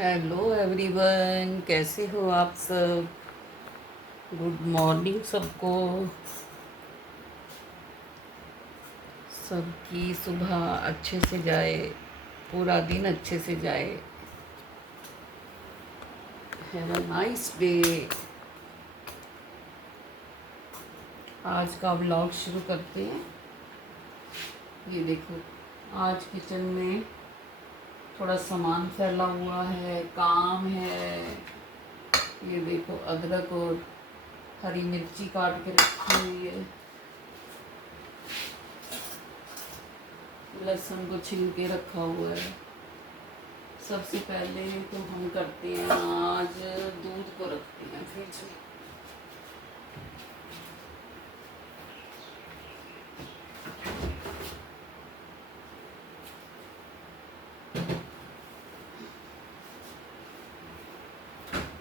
Hello everyone, कैसे हो आप सब। गुड मॉर्निंग सबको। सबकी सुबह अच्छे से जाए, पूरा दिन अच्छे से जाए। Have a nice day. आज का व्लॉग शुरू करते हैं। ये देखो, आज किचन में थोड़ा सामान फैला हुआ है, काम है। ये देखो, अदरक और हरी मिर्ची काट के रखी हुई है। लहसुन को छिल के रखा हुआ है। सबसे पहले तो हम करते हैं, आज दूध को रखते हैं फ्रिज में।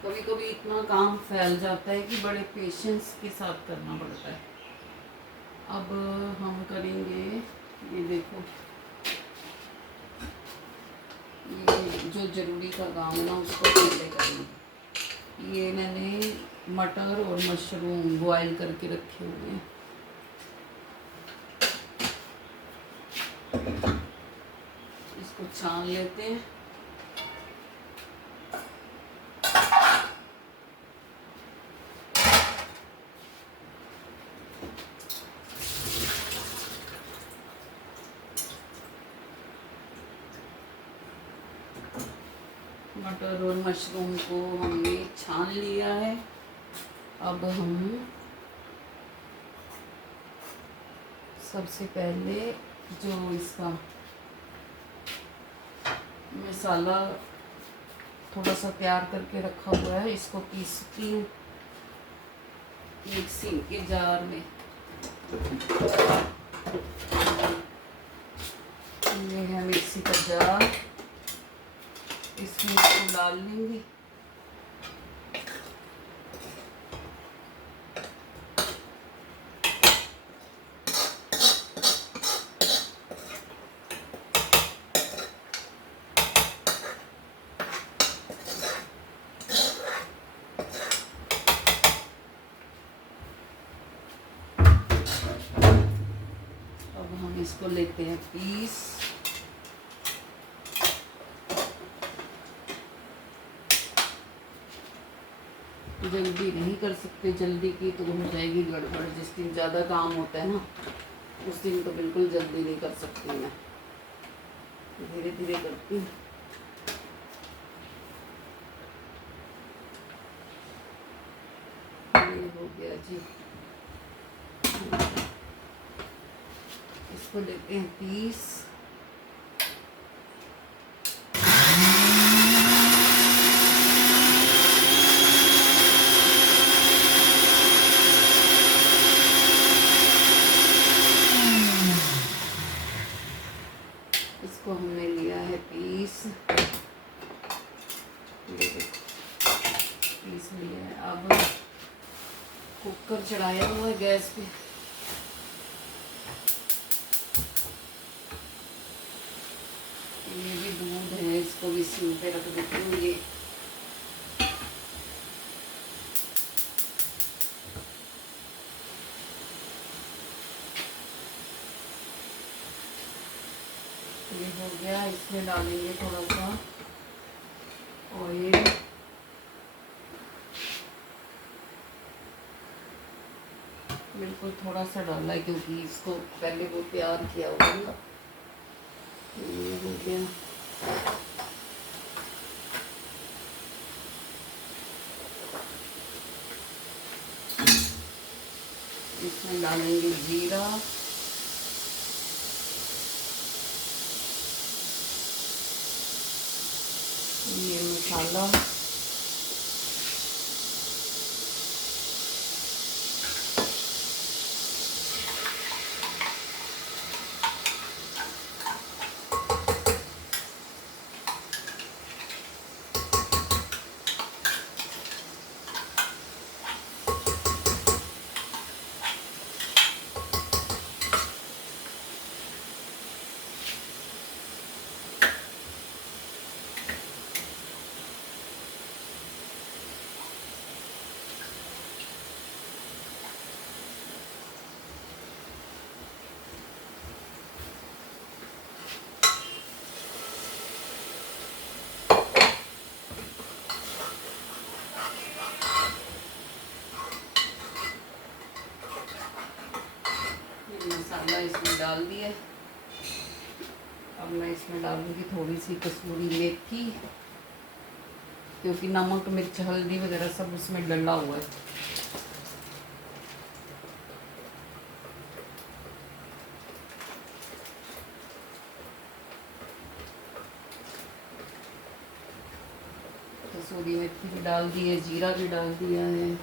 कभी कभी इतना काम फैल जाता है कि बड़े पेशेंस के साथ करना पड़ता है। अब हम करेंगे, ये देखो, ये जो ज़रूरी का काम है ना उसको पहले करेंगे। ये मैंने मटर और मशरूम बॉयल करके रखे हुए हैं। इसको छान लेते हैं। मटर और मशरूम को हमने छान लिया है। अब हम सबसे पहले जो इसका मसाला थोड़ा सा तैयार करके रखा हुआ है, इसको पीसती हूँ मिक्सी के जार में। ये है मिक्सी का जार, इसमें इसको डाल लेंगे। अब हम इसको लेते हैं पीस। जल्दी नहीं कर सकते, जल्दी की तो हो जाएगी गड़बड़। जिस दिन ज़्यादा काम होता है ना, उस दिन तो बिल्कुल जल्दी नहीं कर सकती मैं, धीरे धीरे करती हूँ। ये हो गया जी। इसको लेते हैं पीस। इसको हमने लिया है पीस, पीस लिया है। अब कुकर चढ़ाया हुआ है गैस पे। ये भी दूध है, इसको भी सिम पे रख देती हूँ। ये हो गया। इसमें डालेंगे थोड़ा सा ऑयल। बिल्कुल थोड़ा सा डाला है क्योंकि इसको पहले वो तैयार किया हुआ है। ये हो गया। इसमें डालेंगे जीरा, ये मसाला, जीरा इसमें डाल दिया। अब मैं इसमें डालूंगी थोड़ी सी कसूरी मेथी, क्योंकि नमक मिर्च हल्दी वगैरह सब उसमें डला हुआ है। कसूरी मेथी भी डाल दी है, जीरा भी डाल दिया है।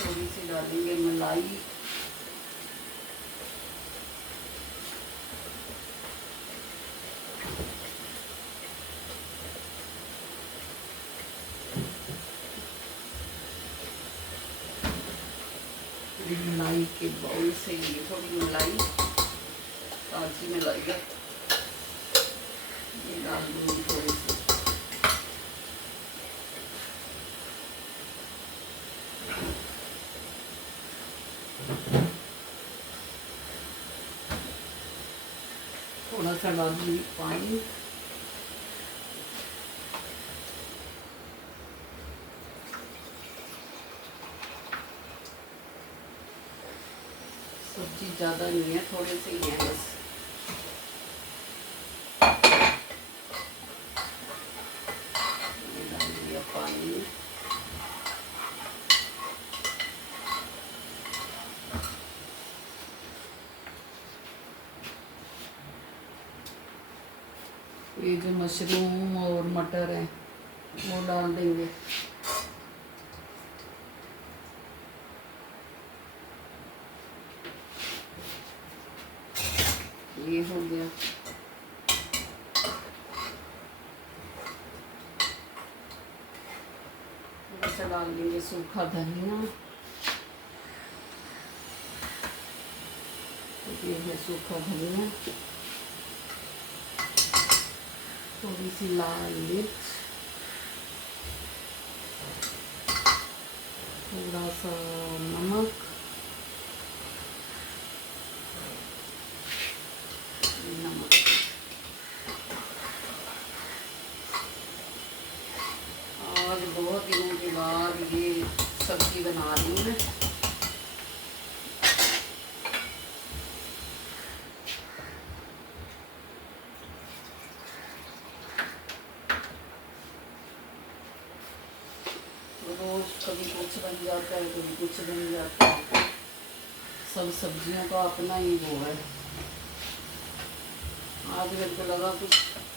थोड़ी सी डालेंगे मलाई, मलाई के बाउल से ये थोड़ी मलाई, ताजी मलाई है, ये डाल दूँगी थोड़ी सी। थोड़ा सा डाल दूँगी पानी। सब्जी ज़्यादा नहीं है, थोड़े से ही है बस। ये डाल दिया पानी। ये जो मशरूम और मटर है वो डाल देंगे। ये हो गया। थोड़ा डाल देंगे सूखा धनिया, ये है सूखा धनिया। थोड़ी सी लाल मिर्च, थोड़ा सा नमक, आज बहुत दिनों के बाद ये सब्जी बना रही हूँ मैं। रोज कभी कुछ बन जाता है, कभी कुछ बन जाता है। सब सब्जियों का अपना ही वो है। आज मेरे को लगा कुछ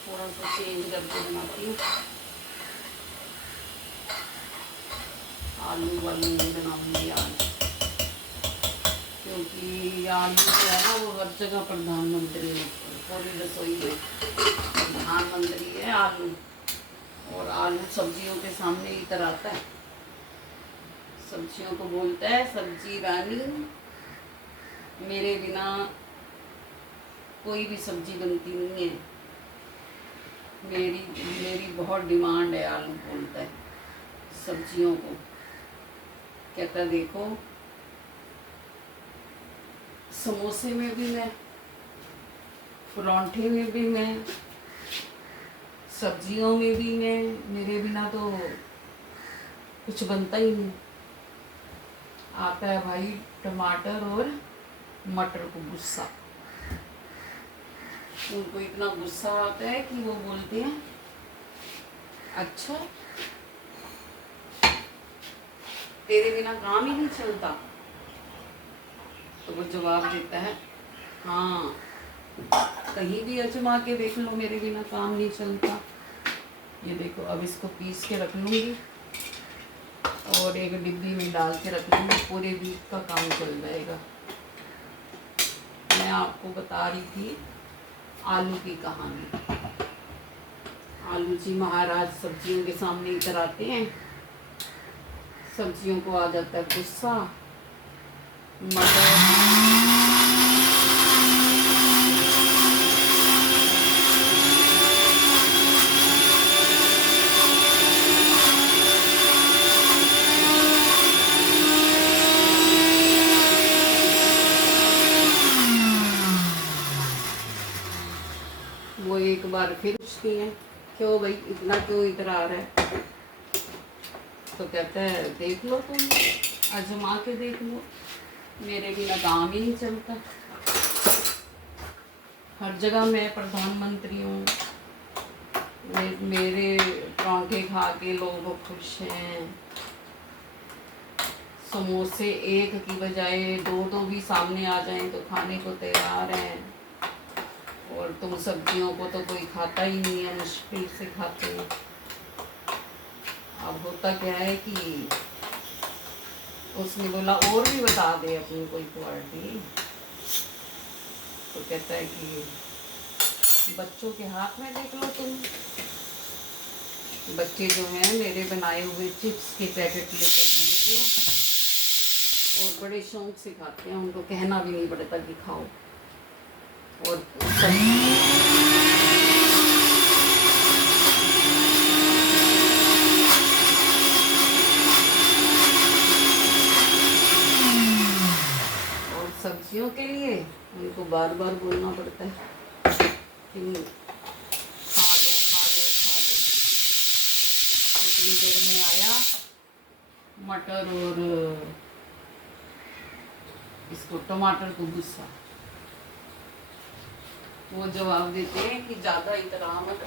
थोड़ा सा चेंज करके बनाती हूँ। आलू वाली नहीं बनाऊंगी आज, क्योंकि आलू जो है ना वो हर जगह प्रधानमंत्री है, पूरी रसोई में प्रधानमंत्री है आलू। और आलू सब्जियों के सामने इतर आता है, सब्जियों को बोलता है सब्जी रानी, मेरे बिना कोई भी सब्जी बनती नहीं है, मेरी बहुत डिमांड है, आलू बोलता है सब्जियों को। कहता है देखो समोसे में भी मैं, परांठे में भी मैं, सब्जियों में भी मैं, मेरे बिना तो कुछ बनता ही नहीं। आता है भाई टमाटर और मटर को गुस्सा, उनको इतना गुस्सा आता है कि वो बोलते हैं अच्छा तेरे बिना काम ही नहीं चलता। तो वो जवाब देता है हाँ, कहीं भी आजमा के देख लो, मेरे बिना काम नहीं चलता। ये देखो, अब इसको पीस के रख लूँगी और एक डिब्बी में डाल के रख लूँगी, पूरे वीक का काम चल जाएगा। मैं आपको बता रही थी आलू की कहानी। आलू जी महाराज सब्जियों के सामने इतर आते हैं, सब्जियों को आ जाता है गुस्सा। मटर वो एक बार फिर पूछती हैं क्यों भाई इतना क्यों इतरा रहा है, तो कहता है देख लो तुम, आजमा के देख लो, मेरे बिना काम ही नहीं चलता। हर जगह मैं प्रधानमंत्री हूँ, मेरे परांठे खा के लोग खुश हैं, समोसे एक की बजाय दो दो भी सामने आ जाएं तो खाने को तैयार हैं, और तुम सब्जियों को तो कोई खाता ही नहीं है, मुश्किल से खाते हैं। अब होता क्या है कि उसने बोला और भी बता दे अपनी कोई क्वालिटी, तो कहता है कि बच्चों के हाथ में देख लो तुम, बच्चे जो हैं मेरे बनाए हुए चिप्स के पैकेट लेके घूमते हैं और बड़े शौक से खाते हैं, उनको कहना भी नहीं पड़ता कि खाओ। और सब्जियों के लिए उनको बार बार बोलना पड़ता है कि खा लो खा लो खा लो। इतनी देर में आया मटर और इसको टमाटर को गुस्सा, वो जवाब देते हैं कि ज़्यादा इतना मत,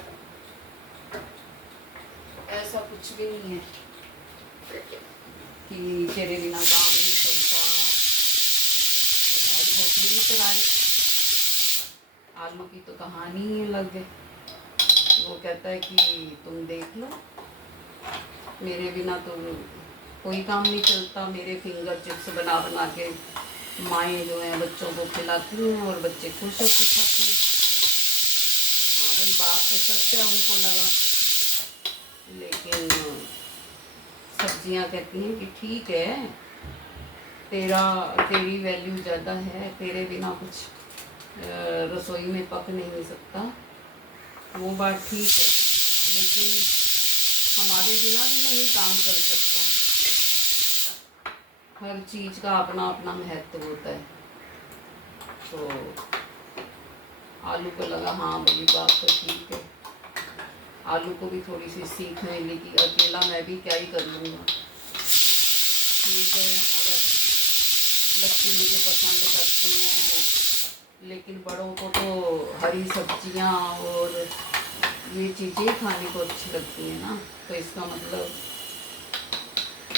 ऐसा कुछ भी नहीं है कि तेरे बिना काम नहीं चलता। तो भाई वो फिर इतराए, आलू की तो कहानी ही अलग है। वो कहता है कि तुम देख लो, मेरे बिना तो कोई काम नहीं चलता, मेरे फिंगर चिप्स बना बना के माएँ जो हैं बच्चों को खिलाती हैं और बच्चे खुश होकर खाते हैं। हाँ भाई बात तो सच है उनको लगा, लेकिन सब्जियां कहती हैं कि ठीक है, तेरी वैल्यू ज़्यादा है, तेरे बिना कुछ रसोई में पक नहीं सकता, वो बात ठीक है, लेकिन हमारे बिना भी नहीं काम चल सकता। हर चीज़ का अपना अपना महत्व होता है। तो आलू को लगा हाँ बड़ी बात तो ठीक है, आलू को भी थोड़ी सी सीख मिली कि अकेला मैं भी क्या ही कर लूँगा। ठीक है, अगर बच्चे मुझे पसंद करते हैं, लेकिन बड़ों को तो हरी सब्जियां और ये चीज़ें खाने को अच्छी लगती हैं ना, तो इसका मतलब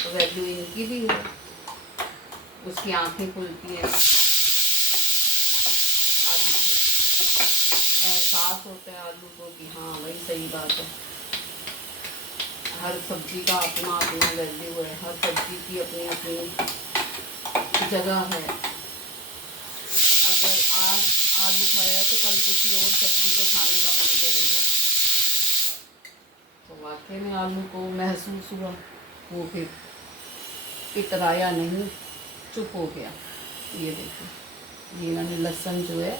वैल्यू इनकी भी है, उसकी आंखें खुलती हैं, आलू की एहसास होता है आलू को कि हाँ भाई सही बात है, हर सब्जी का अपना अपना वैल्यू है, हर सब्जी की अपनी अपनी जगह है। अगर आज आलू खाया तो कल किसी और सब्जी को खाने का मन करेगा। तो वाकई में आलू को महसूस हुआ, वो फिर इतराया नहीं, चुप हो गया। ये देखो, ये मैंने लहसुन जो है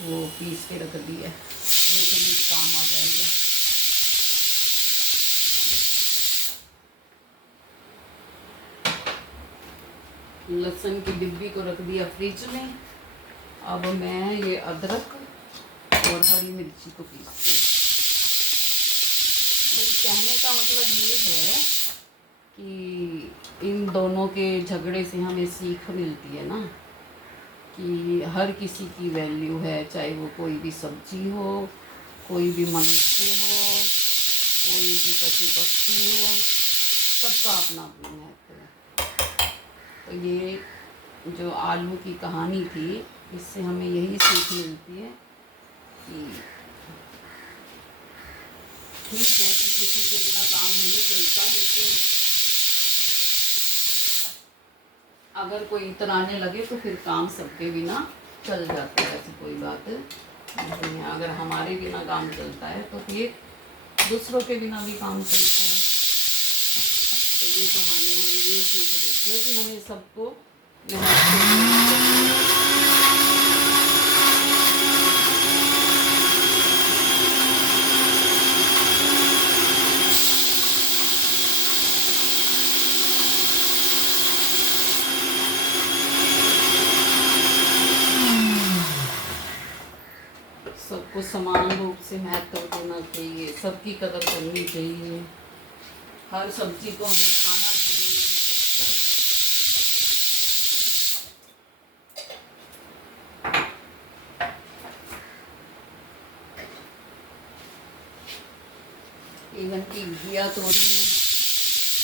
वो पीस के रख दी है, ये कभी काम आ जाएगा। लहसुन की डिब्बी को रख दिया फ्रिज में। अब मैं ये अदरक और हरी मिर्ची को पीसती हूँ। कहने का मतलब ये है कि इन दोनों के झगड़े से हमें सीख मिलती है ना, कि हर किसी की वैल्यू है, चाहे वो कोई भी सब्जी हो, कोई भी मनुष्य हो, कोई भी पशु पक्षी हो, सबका अपना अपना महत्व है। तो ये जो आलू की कहानी थी, इससे हमें यही सीख मिलती है कि ठीक है कि किसी के बिना काम नहीं चलता, लेकिन अगर कोई इतराने लगे तो फिर काम सबके बिना चल जाता है, ऐसी कोई बात नहीं है। अगर हमारे बिना काम चलता है तो फिर दूसरों के बिना भी काम चलता है। तो ये कहानी हमें ये सीख देती है कि हमें सबको सबको समान रूप से महत्व देना चाहिए, सबकी कदर करनी चाहिए, हर सब्जी को हमें खाना चाहिए। इवन की घिया, तोरी,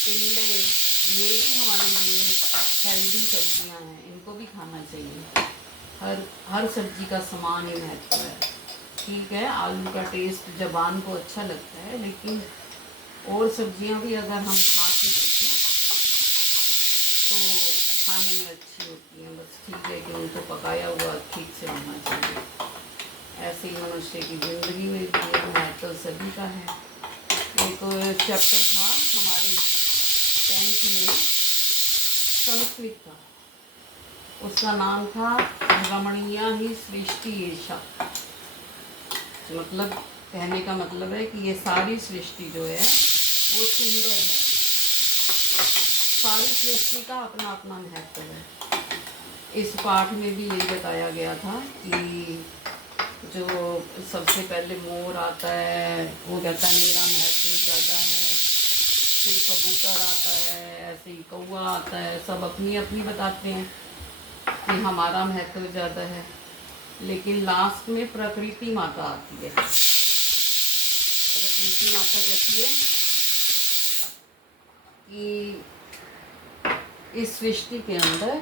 टिंडे, ये भी हमारे लिए हेल्दी सब्जियां हैं, इनको भी खाना चाहिए। हर सब्जी का समान ही महत्व है। ठीक है, आलू का टेस्ट ज़बान को अच्छा लगता है, लेकिन और सब्जियां भी अगर हम खा के देखें तो खाने में अच्छी होती हैं। बस ठीक है कि उनको पकाया हुआ ठीक से होना चाहिए। ऐसे ही मनुष्य की ज़िंदगी में भी ये महत्व सभी का है। एक चैप्टर था हमारे 10th में, संस्कृत का, उसका नाम था रमणीया ही सृष्टि ईर्षा। मतलब कहने का मतलब है कि ये सारी सृष्टि जो है वो सुंदर है। सारी सृष्टि का अपना अपना महत्व है। इस पाठ में भी यही बताया गया था कि जो सबसे पहले मोर आता है वो कहता है मेरा महत्व ज़्यादा है, फिर कबूतर आता है, ऐसे ही कौवा आता है, सब अपनी अपनी बताते हैं कि हमारा महत्व ज़्यादा है। लेकिन लास्ट में प्रकृति माता आती है। प्रकृति माता कहती है कि इस सृष्टि के अंदर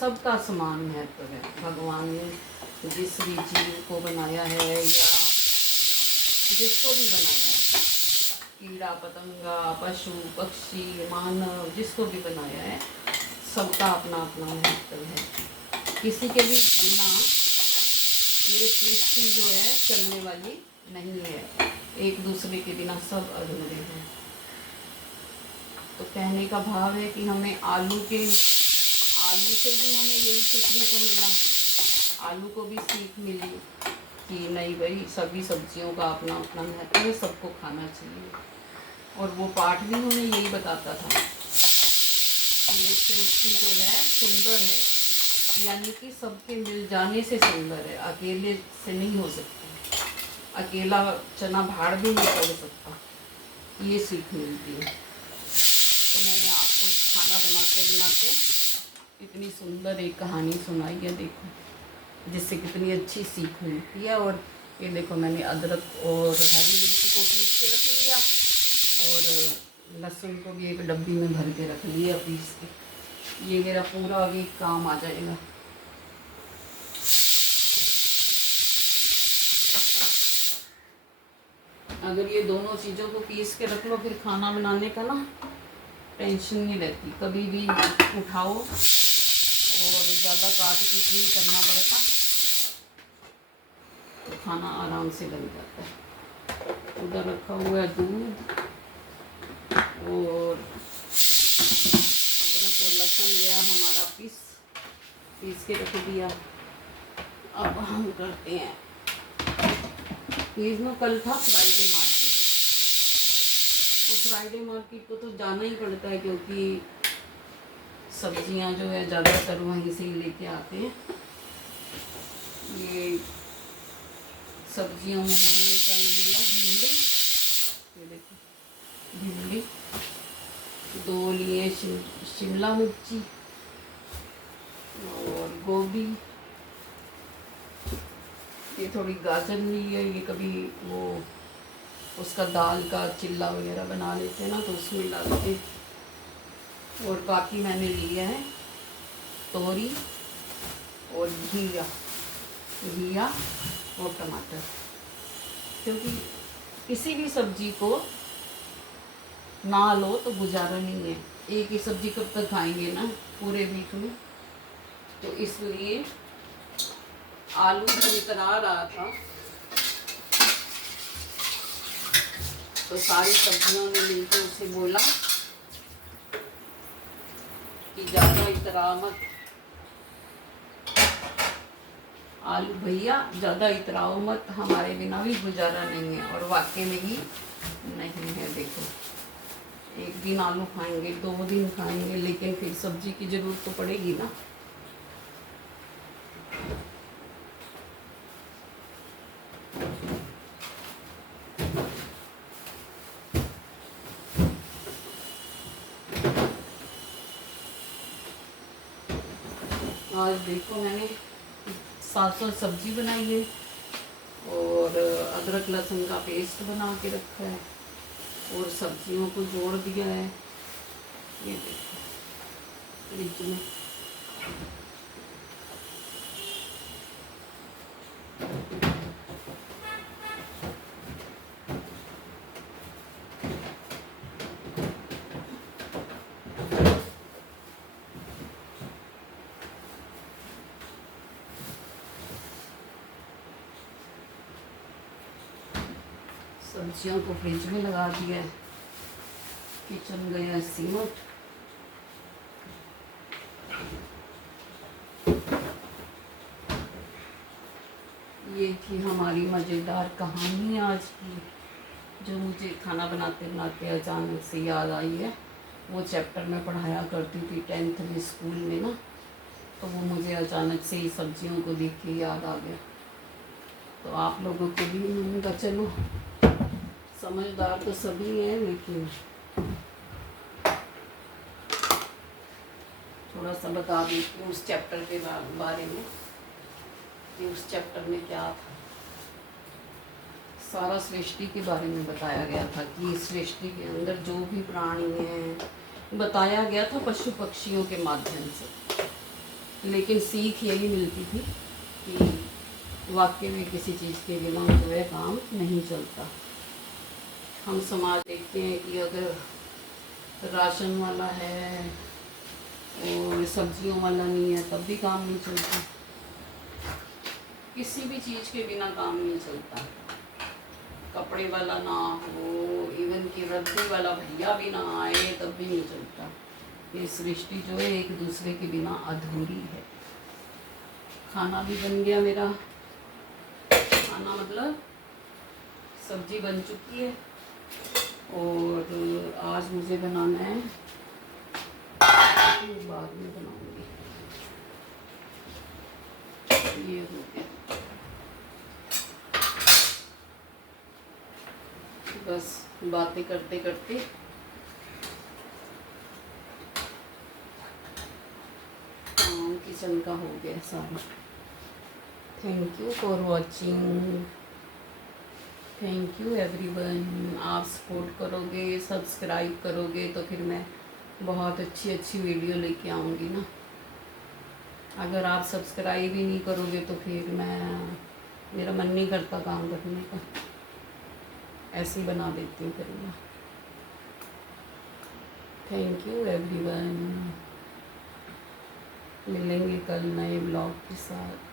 सबका समान महत्व है। भगवान ने जिस भी जीव को बनाया है या जिसको भी बनाया है, कीड़ा पतंगा, पशु पक्षी, मानव, जिसको भी बनाया है, सबका अपना अपना महत्व है। किसी के भी बिना ये सृष्टि जो है चलने वाली नहीं है। एक दूसरे के बिना सब अधूरे हैं। तो कहने का भाव है कि हमें आलू से भी हमें यही सीखने को मिला। आलू को भी सीख मिली कि नहीं भाई, सभी सब्जियों का अपना अपना महत्व है, सबको खाना चाहिए। और वो पाठ भी हमें यही बताता था कि ये सृष्टि जो है सुंदर है, यानी कि सबके मिल जाने से सुंदर है, अकेले से नहीं हो सकती। अकेला चना भाड़ भी नहीं तोड़ सकता, ये सीख मिलती है। तो मैंने आपको खाना बनाते बनाते इतनी सुंदर एक कहानी सुनाई है, देखो जिससे कितनी अच्छी सीख मिलती है। और ये देखो, मैंने अदरक और हरी मिर्ची को पीस के रख लिया और लहसुन को भी एक डब्बी में भर के रख लिया पीस के। ये मेरा पूरा वीक काम आ जाएगा। अगर ये दोनों चीज़ों को पीस के रख लो, फिर खाना बनाने का ना टेंशन नहीं रहती। कभी भी उठाओ और ज़्यादा काट पीट नहीं करना पड़ता, तो खाना आराम से बन जाता है। उधर रखा हुआ है दूध और अदरक और लहसुन गया हमारा पीस के रख दिया। अब हम करते हैं, इसमें कल था फ्राइडे मार्केट, तो फ्राइडे मार्केट को तो जाना ही पड़ता है क्योंकि सब्जियां जो है ज़्यादातर वहीं से ही लेके आते हैं। ये सब्जियों में मैंने कल लिया भिंडी, ये देखो भिंडी, 2 लिए शिमला मिर्ची और गोभी, ये थोड़ी गाजर ली है। ये कभी वो उसका दाल का चिल्ला वगैरह बना लेते हैं ना, तो उसमें डालते हैं। और बाकी मैंने लिया है तोरी और घिया और टमाटर, क्योंकि किसी भी सब्जी को ना लो तो गुजारा नहीं है। एक ही सब्जी कब तक खाएंगे ना पूरे वीक में। तो इसलिए आलू जो इतना रहा था, तो सारी सब्जियों ने मिलकर उसे बोला कि ज़्यादा इतरा मत, आलू भैया ज़्यादा इतराओ मत, हमारे बिना भी गुजारा नहीं है। और वाकई में ही नहीं है। देखो, एक दिन आलू खाएंगे, 2 दिन खाएंगे, लेकिन फिर सब्जी की ज़रूरत तो पड़ेगी ना। आज देखो मैंने साथ साथ सब्जी बनाई है और अदरक लहसुन का पेस्ट बना के रखा है और सब्जियों को जोड़ दिया है। ये देखो फ्रिज में। सब्जियों को फ्रिज में लगा दिया है। किचन गया सीमट। ये थी हमारी मज़ेदार कहानी आज की, जो मुझे खाना बनाते बनाते अचानक से याद आई है। वो चैप्टर में पढ़ाया करती थी 10th में स्कूल में ना, तो वो मुझे अचानक से ही सब्जियों को देख के याद आ गया। तो आप लोगों को भी मैंने कहा चलो, समझदार तो सभी हैं लेकिन थोड़ा सा बता देती हूँ उस चैप्टर के बारे में कि उस चैप्टर में क्या था। सारा सृष्टि के बारे में बताया गया था कि सृष्टि के अंदर जो भी प्राणी हैं बताया गया था पशु पक्षियों के माध्यम से, लेकिन सीख यही मिलती थी कि वाकई में किसी चीज़ के बिना जो है काम नहीं चलता। हम समाज देखते हैं कि अगर राशन वाला है और सब्जियों वाला नहीं है तब भी काम नहीं चलता। किसी भी चीज़ के बिना काम नहीं चलता। कपड़े वाला ना हो, इवन कि रद्दी वाला भैया भी ना आए तब भी नहीं चलता। ये सृष्टि जो है एक दूसरे के बिना अधूरी है। खाना भी बन गया मेरा। खाना मतलब सब्जी बन चुकी है और आज मुझे बनाना है, बाद में बनाऊंगी। ये हो गया, बस बातें करते करते काम किचन का हो गया सारा। Thank you for watching. Thank you everyone. आप सपोर्ट करोगे, सब्सक्राइब करोगे तो फिर मैं बहुत अच्छी अच्छी वीडियो लेके आऊँगी ना। अगर आप सब्सक्राइब ही नहीं करोगे तो फिर मेरा मन नहीं करता काम करने का, ऐसे ही बना देती हूँ फिर मैं। Thank you everyone. मिलेंगे कल नए ब्लॉग के साथ।